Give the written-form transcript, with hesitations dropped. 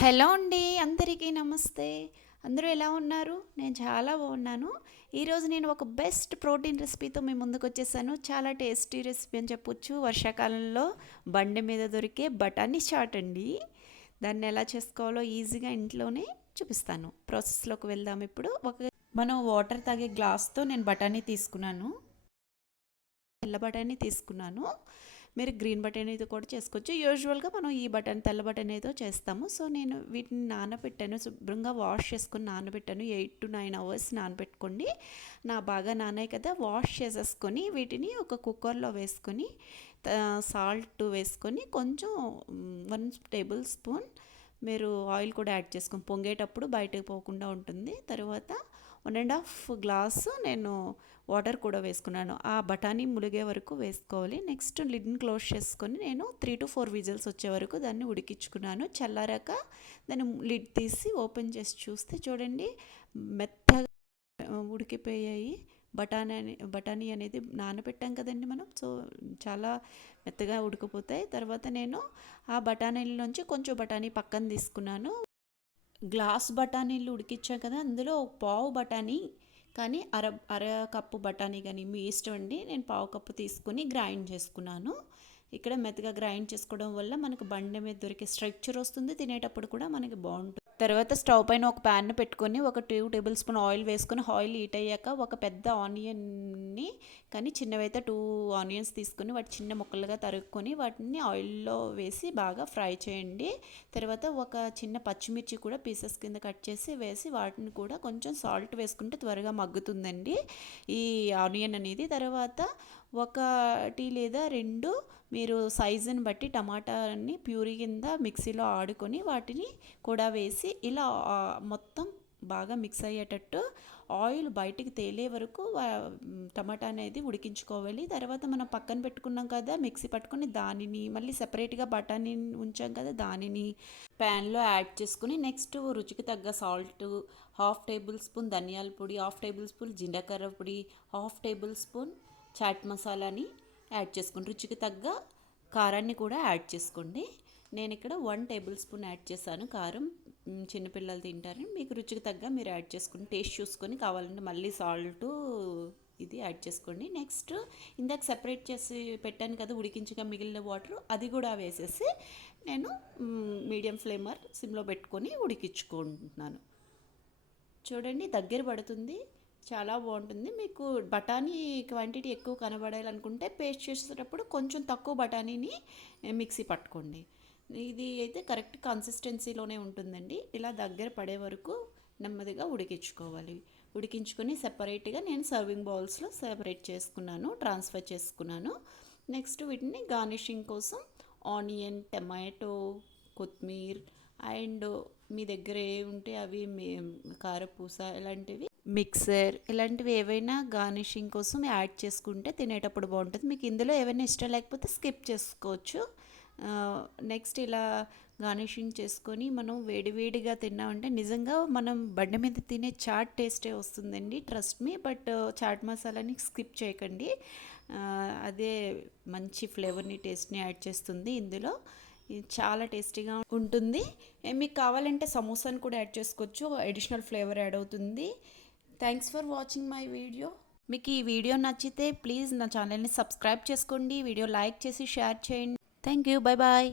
Hello అండి, అందరికీ నమస్తే. అందరూ ఎలా ఉన్నారు? నేను చాలా బాగున్నాను. ఈరోజు నేను ఒక బెస్ట్ ప్రోటీన్ రెసిపీతో మీ ముందుకు వచ్చేసాను. చాలా టేస్టీ రెసిపీ అని చెప్పొచ్చు. వర్షాకాలంలో బండి మీద దొరికే బఠానీ చాట్ అండి. దాన్ని ఎలా చేసుకోవాలో ఈజీగా ఇంట్లోనే చూపిస్తాను. ప్రాసెస్లోకి వెళ్దాం. ఇప్పుడు మనం వాటర్ తాగే గ్లాస్తో నేను బఠానీ తీసుకున్నాను. తెల్ల బఠానీ తీసుకున్నాను. మీరు గ్రీన్ బఠానీతో కూడా చేసుకోవచ్చు. యూజువల్గా మనం ఈ తెల్ల బఠానీతో చేస్తాము. సో నేను వీటిని నానబెట్టాను, శుభ్రంగా వాష్ చేసుకొని నానబెట్టాను. 8 to 9 అవర్స్ నానబెట్టుకోండి. బాగా నానాయి కదా, వాష్ చేసేసుకొని వీటిని ఒక కుక్కర్లో వేసుకొని సాల్ట్ వేసుకొని కొంచెం 1 టేబుల్ స్పూన్ మీరు ఆయిల్ కూడా యాడ్ చేసుకొని పొంగేటప్పుడు బయటకు పోకుండా ఉంటుంది. తర్వాత 1.5 గ్లాసు నేను వాటర్ కూడా వేసుకున్నాను. ఆ బఠానీ ములిగే వరకు వేసుకోవాలి. నెక్స్ట్ లిడ్ని క్లోజ్ చేసుకొని నేను 3 to 4 విజిల్స్ వచ్చే వరకు దాన్ని ఉడికించుకున్నాను. చల్లారాక దాన్ని లిడ్ తీసి ఓపెన్ చేసి చూస్తే చూడండి, మెత్తగా ఉడికిపోయాయి. బఠానీ అనేది నానబెట్టాం కదండి మనం. సో చాలా మెత్తగా ఉడికిపోతాయి. తర్వాత నేను ఆ బఠానీల కొంచెం బఠానీ పక్కన తీసుకున్నాను. గ్లాస్ బఠానీలు ఉడికించాం కదా, అందులో పావు బఠానీ కానీ అర అర కప్పు బఠానీ కానీ మీ ఇష్టం అండి. నేను పావు కప్పు తీసుకుని గ్రైండ్ చేసుకున్నాను. ఇక్కడ మెత్తగా గ్రైండ్ చేసుకోవడం వల్ల మనకు బండి మీద దొరికే స్ట్రక్చర్ వస్తుంది, తినేటప్పుడు కూడా మనకి బాగుంటుంది. తర్వాత స్టవ్ పైన ఒక ప్యాన్ పెట్టుకొని ఒక 2 టేబుల్ స్పూన్ ఆయిల్ వేసుకొని ఆయిల్ హీట్ అయ్యాక ఒక పెద్ద ఆనియన్ని, కానీ చిన్నవైతే 2 ఆనియన్స్ తీసుకొని వాటి చిన్న ముక్కలుగా తరుక్కొని వాటిని ఆయిల్లో వేసి బాగా ఫ్రై చేయండి. తర్వాత ఒక చిన్న పచ్చిమిర్చి కూడా పీసెస్ కింద కట్ చేసి వేసి వాటిని కూడా కొంచెం సాల్ట్ వేసుకుంటే త్వరగా మగ్గుతుందండి ఈ ఆనియన్ అనేది. తర్వాత 1 లేదా 2 మీరు సైజుని బట్టి టమాటాని ప్యూరీ కింద మిక్సీలో ఆడుకొని వాటిని కూడా వేసి ఇలా మొత్తం బాగా మిక్స్ అయ్యేటట్టు ఆయిల్ బయటికి తేలే వరకు టమాటా అనేది ఉడికించుకోవాలి. తర్వాత మనం పక్కన పెట్టుకున్నాం కదా మిక్సీ పట్టుకొని, దానిని మళ్ళీ సెపరేట్గా బఠానీ ఉంచాం కదా, దానిని ప్యాన్లో యాడ్ చేసుకుని నెక్స్ట్ రుచికి తగ్గ సాల్ట్, 1/2 టేబుల్ స్పూన్ ధనియాల పొడి, 1/2 టేబుల్ స్పూన్ జీలకర్ర పొడి, 1/2 టేబుల్ స్పూన్ చాట్ మసాలాని యాడ్ చేసుకోండి. రుచికి తగ్గ కారాన్ని కూడా యాడ్ చేసుకోండి. నేను ఇక్కడ 1 టేబుల్ స్పూన్ యాడ్ చేశాను కారం. చిన్నపిల్లలు తింటారని మీకు రుచికి తగ్గ మీరు యాడ్ చేసుకుని టేస్ట్ చూసుకొని కావాలంటే మళ్ళీ సాల్ట్ ఇది యాడ్ చేసుకోండి. నెక్స్ట్ ఇందాక సెపరేట్ చేసి పెట్టాను కదా ఉడికించగా మిగిలిన వాటర్, అది కూడా వేసేసి నేను మీడియం ఫ్లేమర్ సిమ్లో పెట్టుకొని ఉడికించుకుంటున్నాను. చూడండి దగ్గర పడుతుంది, చాలా బాగుంటుంది. మీకు బఠానీ క్వాంటిటీ ఎక్కువ కనబడాలనుకుంటే పేస్ట్ చేసేటప్పుడు కొంచెం తక్కువ బఠానీని మిక్సీ పట్టుకోండి. ఇది అయితే కరెక్ట్ కన్సిస్టెన్సీలోనే ఉంటుందండి. ఇలా దగ్గర పడే వరకు నెమ్మదిగా ఉడికించుకోవాలి. ఉడికించుకొని సెపరేట్గా నేను సర్వింగ్ బౌల్స్లో సెపరేట్ చేసుకున్నాను, ట్రాన్స్ఫర్ చేసుకున్నాను. నెక్స్ట్ వీటిని గార్నిషింగ్ కోసం ఆనియన్, టమాటో, కొత్తిమీర అండ్ మీ దగ్గర ఏ ఉంటే అవి కారపూస ఇలాంటివి, మిక్సర్ ఇలాంటివి ఏవైనా గార్నిషింగ్ కోసం యాడ్ చేసుకుంటే తినేటప్పుడు బాగుంటుంది. మీకు ఇందులో ఏవైనా ఇష్టం లేకపోతే స్కిప్ చేసుకోవచ్చు. నెక్స్ట్ ఇలా గార్నిషింగ్ చేసుకొని మనం వేడివేడిగా తిన్నామంటే నిజంగా మనం బండి మీద తినే చాట్ టేస్టే వస్తుందండి, ట్రస్ట్ మీ. బట్ చాట్ మసాలాని స్కిప్ చేయకండి, అదే మంచి ఫ్లేవర్ని టేస్ట్ని యాడ్ చేస్తుంది ఇందులో. చాలా టేస్టీగా ఉంటుంది. మీకు కావాలంటే సమోసాని కూడా యాడ్ చేసుకోవచ్చు, అడిషనల్ ఫ్లేవర్ యాడ్ అవుతుంది. Thanks for watching my video. మీకు ఈ వీడియో నచ్చితే ప్లీజ్ నా ఛానల్ని సబ్స్క్రైబ్ చేసుకోండి, వీడియో లైక్ చేసి షేర్ చేయండి. Thank you, bye bye.